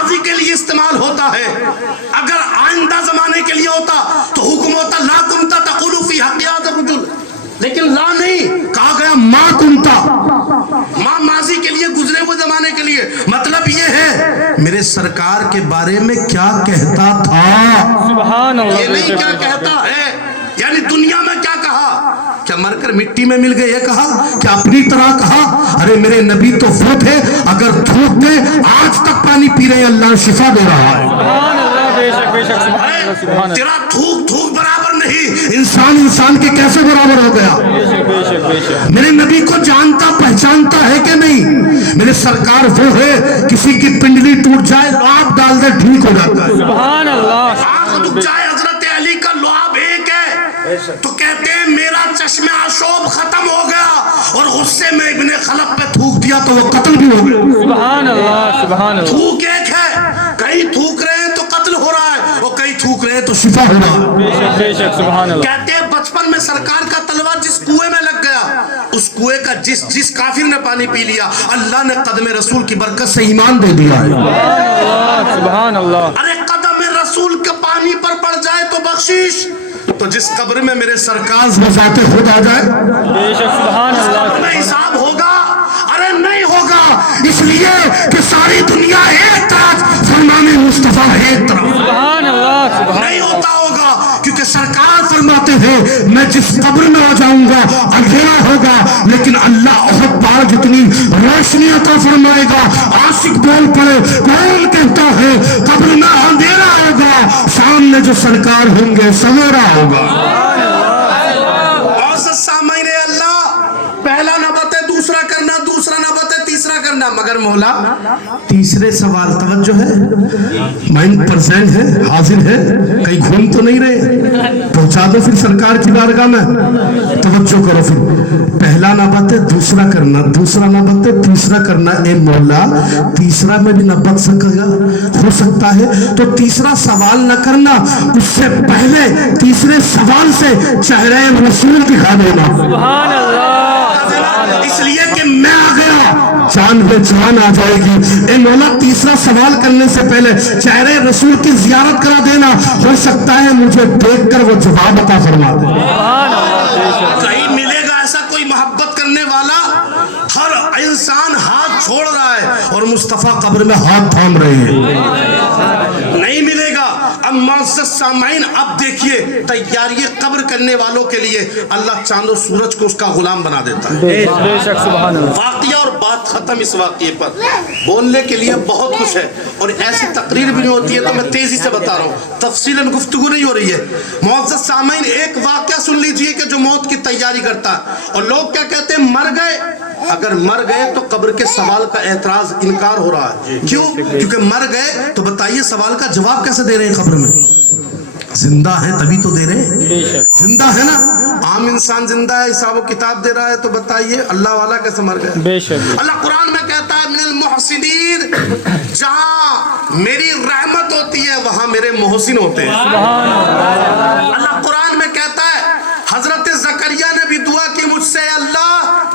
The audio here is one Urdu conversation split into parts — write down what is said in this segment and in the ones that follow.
ماضی کے لیے استعمال ہوتا ہے. اگر آئندہ زمانے کے لیے ہوتا تو حکم ہوتا لا کنتا تقول فی حق هذا الرجل، لیکن لا نہیں کہا گیا ما کنتا. ماں ماضی کے لیے، گزرے ہوئے زمانے کے لیے. مطلب یہ ہے میرے سرکار کے بارے میں کیا کہتا تھا، سبحان اللہ. یہ نہیں کیا کہتا ہے. یعنی دنیا میں کیا کہا، کیا مر کر مٹی میں مل گئے یہ کہا، کیا اپنی طرح کہا. ارے میرے نبی تو وہ تھے اگر تھوک دے آج تک پانی پی رہے ہیں اللہ شفا دے رہا ہے. سبحان اللہ. بے شک بے شک. سبحان اللہ. سبحان اللہ. تیرا تھوک تھوک برابر نہیں، انسان کے کیسے برابر ہو گیا. بے شک بے شک بے شک. میرے نبی کو جانتا پہچانتا ہے کہ نہیں. میرے سرکار وہ ہے کسی کی پنڈلی ٹوٹ جائے لعاب ڈال دے ٹھیک ہو جاتا ہے. سبحان اللہ. آنکھ دکھ جائے حضرت علی کا لعاب ایک ہے تو کہتے ہیں میرا چشم آشوب ختم ہو گیا، اور غصے میں ابن خلف پہ تھوک دیا تو وہ قتل بھی ہو گیا. سبحان اللہ. سبحان اللہ. تھوک ایک ہے، کہیں تھوک رہے ہیں تو قتل ہو رہا ہے اور کہیں تھوک رہے ہیں تو شفا ہو رہا ہے. بے شک بے شک. سبحان اللہ. کہتے ہیں بچپن میں سرکار کا تلوا جس کنویں میں لگ گیا، اس کنویں کا جس کافر نے پانی پی لیا اللہ نے قدم رسول کی برکت سے ایمان دے دیا ہے. سبحان اللہ. ارے قدم رسول کے پانی پر پڑ جائے تو بخشش، تو جس قبر میں میرے سرکار بذات خود آ جائے بے شک. سبحان اللہ. میں حساب ہوگا. ارے نہیں ہوگا، اس لیے کہ ساری دنیا ایک طرف، فرمان مصطفیٰ ایک طرف. سبحان اللہ. سبحان نہیں ہوتا ہوگا کیونکہ سرکار فرماتے ہیں میں جس قبر میں آ جاؤں گا اندھیرا ہوگا، لیکن اللہ احد پار جتنی روشنی عطا فرمائے گا. عاشق بول پڑے کون کہتا ہے قبر میں اندھیرا ہوگا، سامنے جو سرکار ہوں گے سویرا ہوگا. اور سامعین اللہ، پہلا نہ بتے دوسرا کرنا، دوسرا نہ بتے تیسرا کرنا. مگر مولا تیسرے سوال توجہ ہے، مائنڈ پرسینٹ ہے، حاضر ہے، کہیں گھوم تو نہیں رہے، پہنچا دو پھر سرکار کی بارگاہ میں. توجہ کرو، پھر پہلا نہ بتے دوسرا کرنا، دوسرا نہ بتے تیسرا کرنا. اے مولا تیسرا میں بھی نہ بت سکے گا، ہو سکتا ہے تو تیسرا سوال نہ کرنا، اس سے پہلے تیسرے سوال سے چہرے رسول دکھا دینا. سبحان اللہ. اس لیے کہ میں آ گیا چاند پہ چاند آ جائے گی. اے مولا تیسرا سوال کرنے سے پہلے چہرے رسول کی زیارت کرا دینا، ہو سکتا ہے مجھے دیکھ کر وہ جواب عطا فرما دے. کہیں ملے گا ایسا کوئی محبت کرنے والا؟ ہر انسان ہاتھ چھوڑ رہا ہے اور مصطفیٰ قبر میں ہاتھ تھام رہے ہیں. نہیں ملے گا. اب معزز سامعین اب دیکھیے تیاری قبر کرنے والوں کے لیے اللہ چاند و سورج کو اس کا غلام بنا دیتا ہے. بے شک. سبحان اللہ. واقعہ اور بات ختم. اس واقعے پر بولنے کے لیے بہت کچھ ہے اور ایسی تقریر بھی نہیں ہوتی ہے تو میں تیزی سے بتا رہا ہوں، تفصیلاً گفتگو نہیں ہو رہی ہے. معزز سامعین ایک واقعہ سن لیجئے کہ جو موت کی تیاری کرتا ہے. اور لوگ کیا کہتے ہیں مر گئے، اگر مر گئے تو قبر کے سوال کا اعتراض انکار ہو رہا ہے. کیوں؟ کیونکہ مر گئے تو بتائیے سوال کا جواب کیسے دے رہے ہیں قبر میں؟ زندہ ہے تبھی تو دے رہے ہیں. زندہ ہے نا، عام انسان زندہ ہے حساب و کتاب دے رہا ہے تو بتائیے اللہ والا کیسے مر گئے؟ بے شک. اللہ قرآن میں کہتا ہے من المحسنین، جہاں میری رحمت ہوتی ہے وہاں میرے محسن ہوتے ہیں. اللہ قرآن میں کہتا ہے حضرت زکریا نے بھی دعا کی مجھ سے، اللہ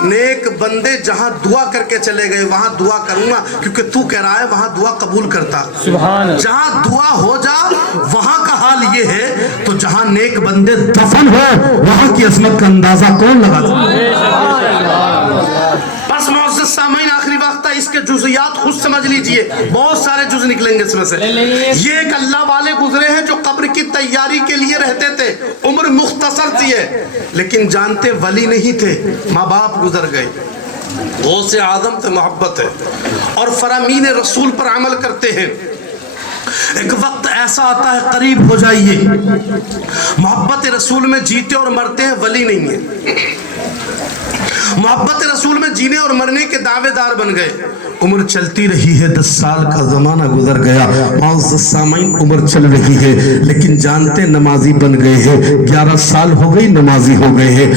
نیک بندے جہاں دعا کر کے چلے گئے وہاں دعا کروں گا، کیونکہ تو کہہ رہا ہے وہاں دعا قبول کرتا. سبحان اللہ. جہاں دعا ہو جا وہاں کا حال یہ ہے، تو جہاں نیک بندے دفن ہو وہاں کی عظمت کا اندازہ کون لگا سکتا؟ بس معزز سامعین آخری وقت ہے، اس کے جزئیات خود سمجھ لیجئے، بہت سارے جز نکلیں گے اس میں سے. یہ ایک اللہ والے گزرے ہیں جو قبر کی تیاری کے لیے رہتے تھے، عمر مختصر تھی ہے لیکن جانتے ولی نہیں تھے، ماں باپ گزر گئے، غوث اعظم سے محبت ہے اور فرامین رسول پر عمل کرتے ہیں. ایک وقت ایسا آتا ہے قریب ہو جائیے، محبت رسول میں جیتے اور مرتے ہیں، ولی نہیں ہے. محبت رسول میں جینے اور مرنے کے دعوے دار بن گئے. عمر چلتی رہی ہے، 10 سال کا زمانہ گزر گیا. معزز سامعین عمر چل رہی ہے لیکن جانتے نمازی بن گئے ہیں. 11 سال ہو گئی نمازی ہو گئے ہیں،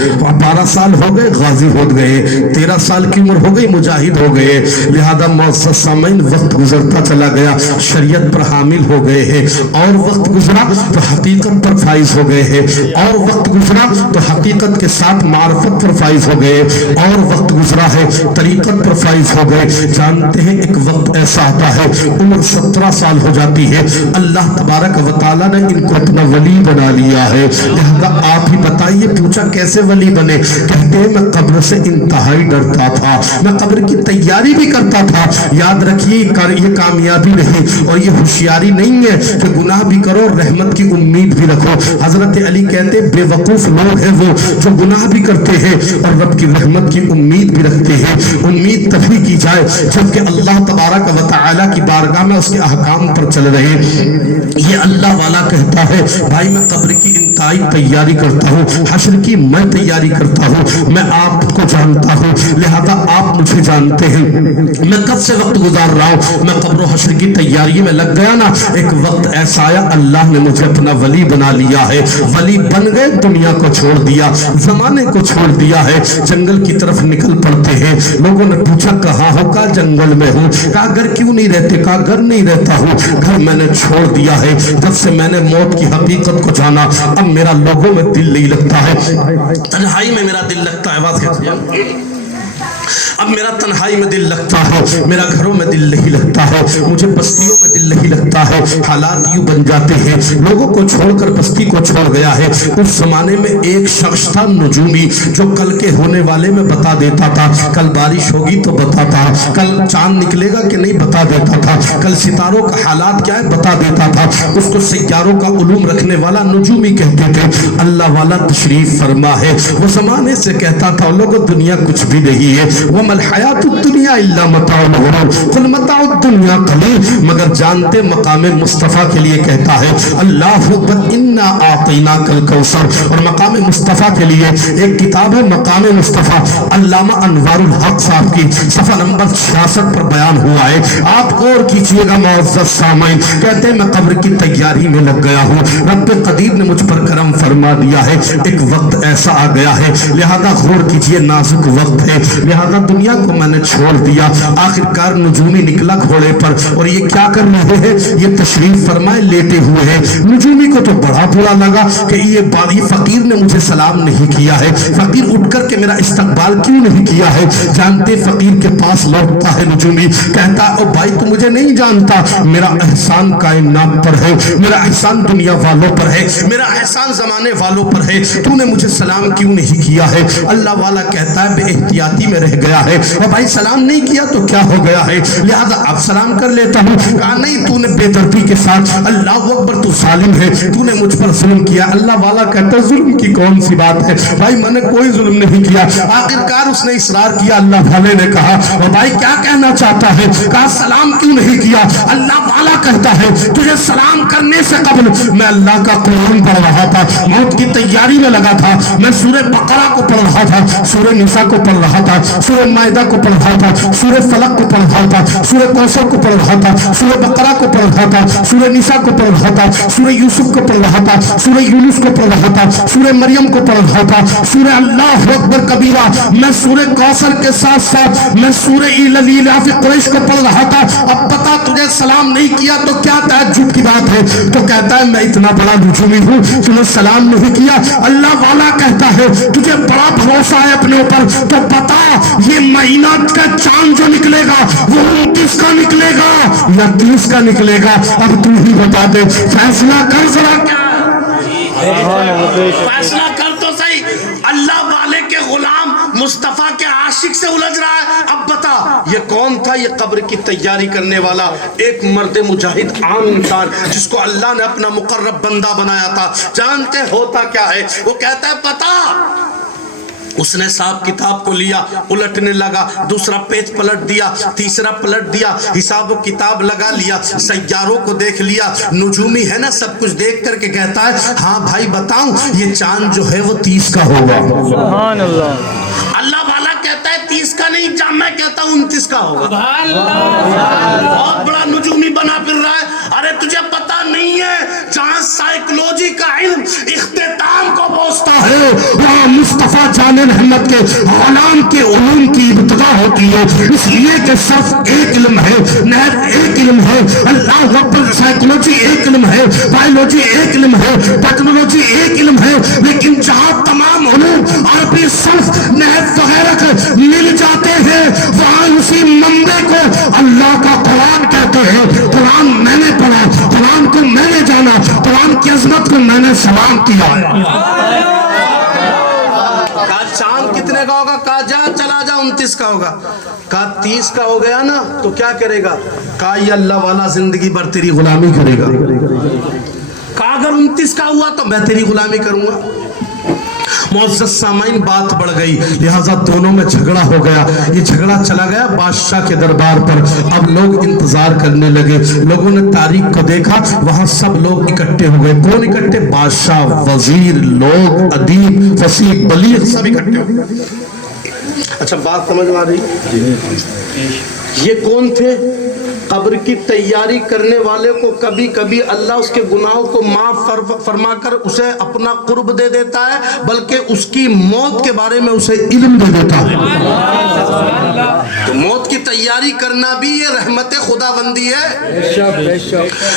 12 سال ہو گئے غازی ہو گئے، 13 سال کی عمر ہو گئی مجاہد ہو گئے. لہذا معزز سامعین وقت گزرتا چلا گیا، شریعت پر حامل ہو گئے ہیں، اور وقت گزرا تو حقیقت پر فائز ہو گئے ہیں، اور وقت گزرا تو حقیقت کے ساتھ معرفت پر فائز ہو گئے. اور وقت گزرا ہے، طریقت پر فائز ہو گئے. جانتے ہیں ایک وقت ایسا آتا ہے عمر 17 سال ہو جاتی ہے، اللہ تبارک و تعالیٰ نے ان کو اپنا ولی بنا لیا ہے. لہذا آپ ہی بتائیے، پوچھا کیسے ولی بنے؟ کہتے ہیں میں قبر سے انتہائی ڈرتا تھا، میں قبر کی تیاری بھی کرتا تھا. یاد رکھیے یہ کامیابی نہیں اور یہ ہوشیاری نہیں ہے کہ گناہ بھی کرو اور رحمت کی امید بھی رکھو. حضرت علی کہتے بے وقوف لوگ ہیں وہ جو گناہ بھی کرتے ہیں اور رب کی رحمت کی امید بھی رکھتے ہیں. امید تبھی کی جائے جبکہ اللہ تبارک و تعالیٰ کی بارگاہ میں اس کے احکام پر چل رہے. یہ اللہ والا کہتا ہے بھائی میں قبر کی انتہائی تیاری کرتا ہوں، حشر کی میں تیاری کرتا ہوں، میں آپ کو جانتا ہوں لہذا آپ مجھے جانتے ہیں. میں کب سے وقت گزار رہا ہوں، میں قبر و حشر کی تیاری میں لگ گیا نا. ایک وقت ایسا آیا اللہ نے مجھے اپنا ولی بنا لیا ہے. ولی بن گئے، دنیا کو چھوڑ دیا، زمانے کو چھوڑ دیا ہے، جنگل کی طرف نکل پڑتے ہیں. لوگوں نے پوچھا کہاں ہو؟ کہا جنگل میں ہوں. کہا گھر کیوں نہیں رہتے؟ کہا گھر نہیں رہتا ہوں، گھر میں نے چھوڑ دیا ہے. جب سے میں نے موت کی حقیقت کو جانا اب میرا لوگوں میں دل نہیں لگتا ہے، تنہائی میں میرا دل لگتا ہے. بات کہتے اب میرا تنہائی میں دل لگتا ہے، میرا گھروں میں دل نہیں لگتا ہے، مجھے بستیوں میں دل نہیں لگتا ہے. حالات یوں بن جاتے ہیں، لوگوں کو چھوڑ کر بستی کو چھوڑ گیا ہے. اس زمانے میں ایک شخص تھا نجومی جو کل کے ہونے والے میں بتا دیتا تھا. کل بارش ہوگی تو بتاتا، کل چاند نکلے گا کہ نہیں بتا دیتا تھا، کل ستاروں کا حالات کیا ہے بتا دیتا تھا. اس کو سیاروں کا علوم رکھنے والا نجومی کہتے تھے. اللہ والا تشریف فرما ہے، وہ زمانے سے کہتا تھا لوگوں دنیا کچھ بھی نہیں ہے، وَمَا الْحَيَاةُ الدُّنْيَا إِلَّا مَتَاعُ الْغُرُورِ قُلْ مَتَاعُ الدُّنْيَا قَلِيلٌ. مگر جانتے مقام مصطفیٰ کے لیے کہتا ہے اللہ اکبر اِنَّا أَعْطَيْنَاكَ الْكَوْثَرَ. اور مقام مصطفیٰ کے لیے ایک کتاب ہے مقام مصطفیٰ، علامہ انوار الحق صاحب کی، صفحہ نمبر 66 پر بیان ہوا ہے. آپ غور کیجئے گا معزز سامعین. کہتے ہیں میں قبر کی تیاری میں لگ گیا ہوں، رب قدیر نے مجھ پر کرم فرما دیا ہے. ایک وقت ایسا آ گیا ہے لہذا غور کیجئے، نازک وقت ہے لہذا دنیا کو میں نے چھوڑ دیا. آخرکار نجومی نکلا گھوڑے پر اور یہ کیا کر رہے ہیں؟ یہ تشریف فرمائے لیٹے ہوئے ہیں. نجومی کو تو بڑا برا لگا کہ یہ فقیر نے مجھے سلام نہیں کیا ہے، فقیر اٹھ کر کے میرا استقبال کیوں نہیں کیا ہے. جانتے فقیر کے پاس لوٹتا ہے نجومی، کہتا او بھائی تو مجھے نہیں جانتا، میرا احسان کائنات پر ہے، میرا احسان دنیا والوں پر ہے، میرا احسان زمانے والوں پر ہے، تو نے مجھے سلام کیوں نہیں کیا ہے. اللہ والا کہتا ہے بے احتیاطی میں رہ گیا ہے. اور بھائی سلام نہیں کیا تو کیا ہو گیا ہے، لہذا اب سلام کر لیتا ہوں. کہا نہیں تو نے بے دردی کے ساتھ، اللہ اکبر تو ظالم ہے، تو نے مجھ پر ظلم کیا. اللہ والا کہتا ہے ظلم کی کون سی بات ہے بھائی، میں نے کوئی ظلم نہیں کیا. آخرکار اس نے اصرار کیا. اللہ والے نے کہا اور بھائی کیا کہنا چاہتا ہے؟ کہا سلام کیوں نہیں کیا. اللہ والا کہتا ہے تجھے سلام کرنے سے قبل میں اللہ کا قرآن پڑھ رہا تھا، موت کی تیاری میں لگا تھا. میں سورہ بقرہ کو پڑھ رہا تھا، سورہ نساء کو پڑھ رہا تھا، سورہ مائدہ کو پڑھ رہا تھا، سورہ فلق کو پڑھ رہا تھا، سورہ کوثر کو پڑھ رہا تھا، سورہ بقرہ کو پڑھ رہا تھا، سورہ نساء کو پڑھ رہا تھا، سورہ یوسف کو پڑھ رہا تھا، سورہ یونس کو پڑھ رہا تھا، سورہ مریم کو پڑھ رہا تھا، سورہ اللہ اکبر کبیرہ. میں سورہ کوثر کے ساتھ ساتھ میں سورہ ایلاف قریش کو پڑھ رہا تھا. اب بتا تجھے سلام نہیں کیا تو کیا تعجب کی بات ہے؟ تو کہتا ہے میں اتنا بڑا نجومی ہوں، تمہیں سلام نہیں کیا. اللہ والا کہتا ہے تجھے بڑا بھروسہ ہے اپنے اوپر تو بتا یہ مہینہ کا چاند جو نکلے گا وہ 29 کا نکلے گا یا 30 کا نکلے گا؟ اب تم ہی بتا دے، فیصلہ کر ذرا. کیا فیصلہ کر تو صحیح. اللہ والے کے غلام مصطفیٰ کے عاشق سے الجھ رہا ہے. اب بتا یہ کون تھا؟ یہ قبر کی تیاری کرنے والا ایک مرد مجاہد، عام انسان جس کو اللہ نے اپنا مقرب بندہ بنایا تھا. جانتے ہوتا کیا ہے؟ وہ کہتا ہے پتا. اس نے صاحب کتاب کو لیا، الٹنے لگا، دوسرا پیج پلٹ دیا، تیسرا پلٹ دیا، حساب و کتاب لگا لیا، سیاروں کو دیکھ لیا. نجومی ہے نا، سب کچھ دیکھ کر کے کہتا ہے ہاں بھائی بتاؤں یہ چاند جو ہے وہ 30 کا ہوگا. سبحان اللہ. اللہ والا کہتا ہے 30 کا نہیں، میں کہتا ہوں 29 کا ہوگا. بہت بڑا نجومی بنا پھر رہا ہے. ارے تجھے پتا نہیں ہے جہاں سائیکلوجی کا علم اختتام کو پہنچتا ہے وہاں مصطفیٰ جان رحمت کے غلام کے علوم کی ابتدا ہوتی ہے. اس لیے کہ صرف ایک علم ہے، نیب ایک علم ہے، اللہ اکبر. سائیکلوجی ایک علم ہے، بایولوجی ایک علم ہے، ٹیکنالوجی ایک علم ہے، لیکن جہاں تمام علوم اور اپنی صرف نہج وغیرہ مل جاتے ہیں وہاں اسی منبع کو اللہ کا قرآن کہتے ہیں. قرآن میں نے پڑھا, قرآن کو میں نے جانا, قرآن کی عظمت کو میں نے سلام کیا ہے. کہا چاند کتنے کا ہوگا؟ کہا جا چلا جا 29 کا ہوگا. کہا 30 کا ہو گیا نا تو کیا کرے گا؟ کہا یہ اللہ والا زندگی بھر تیری غلامی کرے گا. کہا اگر 29 کا ہوا تو میں تیری غلامی کروں گا. معزز سامعین بات بڑھ گئی, لہٰذا دونوں میں جھگڑا ہو گیا. یہ جھگڑا چلا گیا بادشاہ کے دربار پر. اب لوگ انتظار کرنے لگے. لوگوں نے تاریخ کو دیکھا, وہاں سب لوگ اکٹھے ہو گئے. کون اکٹھے؟ بادشاہ, وزیر, لوگ, ادیب, فصیح, بلیغ سب اکٹھے ہو گئے. اچھا بات سمجھ میں آ رہی؟ یہ کون تھے؟ قبر کی تیاری کرنے والے کو کبھی کبھی اللہ اس کے گناہوں کو معاف فرما کر اسے اپنا قرب دے دیتا ہے, بلکہ اس کی موت کے بارے میں اسے علم دے دیتا ہے. تو موت کی تیاری کرنا بھی یہ رحمت خدا بندی ہے.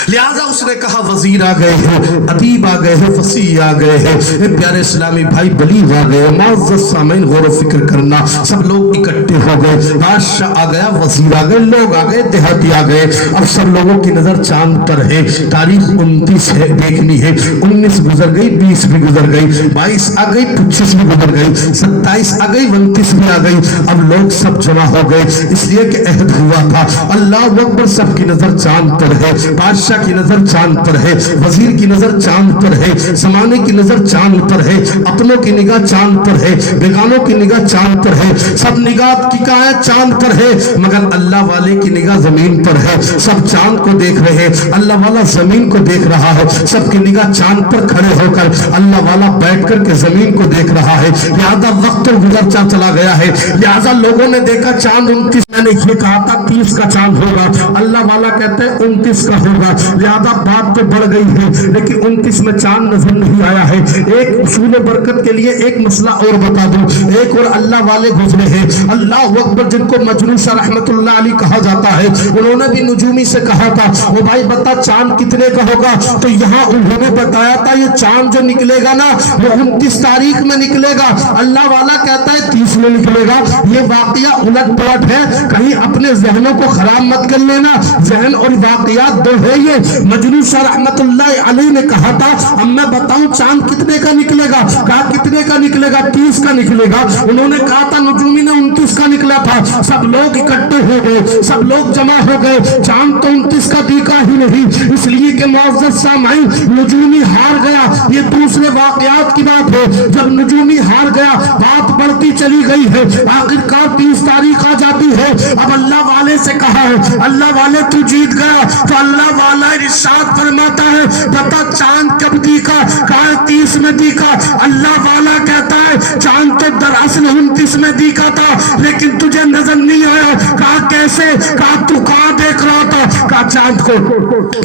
لہٰذا اس نے کہا وزیر آ گئے ہیں, ادیب آ گئے ہیں, فصیح آ گئے ہیں, پیارے اسلامی بھائی بلیغ آ گئے. معزز سامعین غور و فکر کرنا, سب لوگ اکٹھے ہو گئے. بادشاہ آ گیا, وزیر آ گئے, لوگ آ گئے, دیہاتی آ گئے. اب سب لوگوں کی نظر چاند پر ہے. تاریخ 29 ہے, دیکھنی ہے. 19 گزر گئی, 20 بھی گزر گئی, 22 آ گئی, 25 بھی گزر گئی, 27 آ گئی, 29 بھی آ گئی. اب لوگ سب جمع ہو گئے, اس لیے کہ عہد ہوا تھا. اللہ اکبر, سب کی نظر چاند پر ہے. بادشاہ کی نظر چاند پر ہے, وزیر کی نظر چاند پر ہے, زمانے کی نظر چاند پر ہے, اپنوں کی نگاہ چاند پر ہے, بیگانوں کی نگاہ چاند پر ہے. سب نگاہ کی کہاں ہے؟ چاند پر ہے. مگر اللہ والے کی نگاہ زمین پر ہے. سب چاند کو دیکھ رہے, اللہ والا زمین کو دیکھ رہا ہے. سب کی نگاہ چاند پر کھڑے ہو کر, اللہ والا بیٹھ کر کے زمین کو دیکھ رہا ہے. لہذا وقت گزرتا چلا گیا ہے. لہذا لوگوں نے دیکھا چاند 29, میں نے یہ کہا تھا 30 کا چاند ہوگا, اللہ والا کہتے ہیں 29 کا ہوگا. لہذا بات تو بڑھ گئی ہے, لیکن 29 میں چاند نظر نہیں آیا ہے. ایک اصول برکت کے لیے ایک مسئلہ اور بتا دوں. ایک اور اللہ والے گزرے ہیں, اللہ اکبر, جن کو مجنون شاہ رحمت اللہ علیہ کہا جاتا ہے. انہوں نے بھی نجومی سے کہا تھا, وہ بھائی بتا چاند کتنے کا ہوگا؟ تو یہاں انہوں نے بتایا تھا یہ چاند جو نکلے گا نا وہ 29 تاریخ میں نکلے گا. اللہ والا کہتا ہے 30 میں نکلے گا. یہ واقعہ الٹ پلٹ ہے, کہیں اپنے ذہنوں کو خراب مت کر لینا. ذہن اور واقعات دو ہے. یہ مجنون شاہ رحمت اللہ علیہ نے کہا تھا اب میں بتاؤں چاند کتنے کا نکلے گا. کہا کتنے کا نکلے گا؟ 30 کا نکلے گا. انہوں نے کہا تھا نجومی نے 29 کا نکلا تھا. سب لوگ اکٹھے ہو گئے, سب لوگ جمع ہو گئے. چاند تو 29 کا دیکھا ہی نہیں, اس لیے کہ معزز سامعین نجومی ہار گیا. یہ دوسرے واقعات کی بات ہے. جب نجومی ہار گیا بات بڑھتی چلی گئی ہے, آخرکار 30 تاریخ آ جاتی ہے. اب اللہ والے سے کہا ہے, اللہ والے تو جیت گیا. تو اللہ والا ارشاد فرماتا ہے بتا چاند کب دیکھا؟ کہا 30 میں دیکھا. اللہ والا کہتا ہے چاند تو دراصل 29 میں دیکھا تھا, لیکن تجھے نظر نہیں آیا. کہا کیسے؟ کہا تو کہاں دیکھ رہا تھا؟ کہا چاند کو.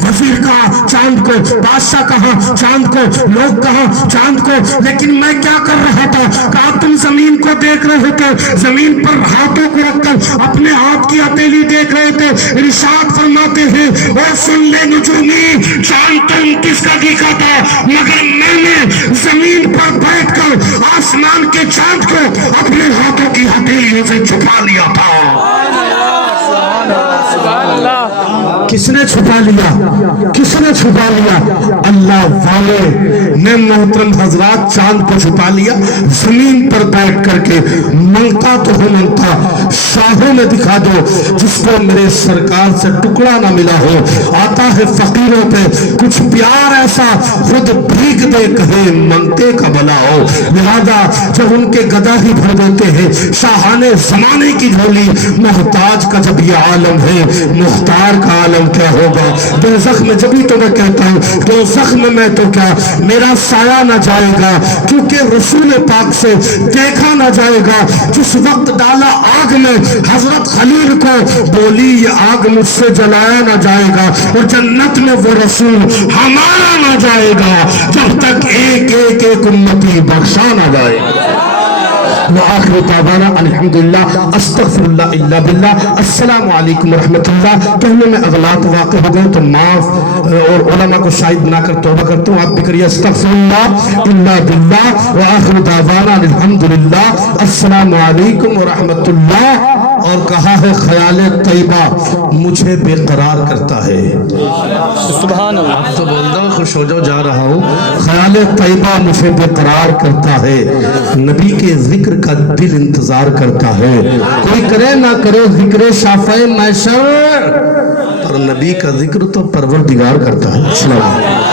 وزیر کہا چاند کو, بادشاہ کہا چاند کو, لوگ کہا چاند کو, لیکن میں کیا کر رہا تھا؟ کہا تم زمین کو دیکھ رہے تھے, زمین پر ہاتھوں کو رکھ کر اپنے ہاتھ کی ہتھیلی دیکھ رہے تھے. ارشاد فرماتے ہیں اور سن لے نجومی, چاند تو 29 کا دیکھا تھا, مگر میں نے زمین پر بیٹھ کر آسمان کے چاند کو اپنے ہاتھوں کی ہتھیلیوں سے چھپا لیا تھا. کس نے چھپا لیا؟ کس نے چھپا لیا؟ اللہ والے نے محترم حضرات چاند کو چھپا لیا. زمین پر بیٹھ کر کے منگتا تو ہوں منگتا, شاہوں میں دکھا دو جس کو میرے سرکار سے ٹکڑا نہ ملا ہو. آتا ہے فقیروں پہ کچھ پیار ایسا خود بھیگ دے کہے منگتے کا بلا ہو. لہذا جب ان کے گدا ہی بھر دیتے ہیں شاہانے زمانے کی جھولی, محتاج کا جب یہ عالم ہے مختار کا عالم کیا ہوگا. دو زخم جبھی تو میں کہتا ہوں دو زخم میں تو کیا میرا سایہ نہ جائے گا, کیونکہ رسول پاک سے دیکھا نہ جائے گا. جس وقت ڈالا آگ میں حضرت خلیل کو, بولی یہ آگ مجھ سے جلایا نہ جائے گا, اور جنت میں وہ رسول ہمارا نہ جائے گا جب تک ایک ایک ایک امتی بخشا نہ جائے گا. وآخر دعوانا الحمدللہ استغفراللہ الا باللہ السلام علیکم ورحمۃ اللہ. کہنے میں اغلاط واقع ہو گئے تو معاف اور علماء کو شاہد بنا کر توبہ کرتا ہوں. آپ بھی کریے استغفراللہ الا باللہ وآخر دعوانا الحمدللہ السلام علیکم ورحمۃ اللہ. اور کہا ہے خیال طیبہ مجھے بے قرار کرتا ہے. سبحان اللہ. تو بول دو خوش ہو جاؤ جا رہا ہوں. خیال طیبہ مجھے بے قرار کرتا ہے. نبی کے ذکر کا دل انتظار کرتا ہے. کوئی کرے نہ کرے ذکر شافع محشر، اور نبی کا ذکر تو پروردگار کرتا ہے. السلام علیکم.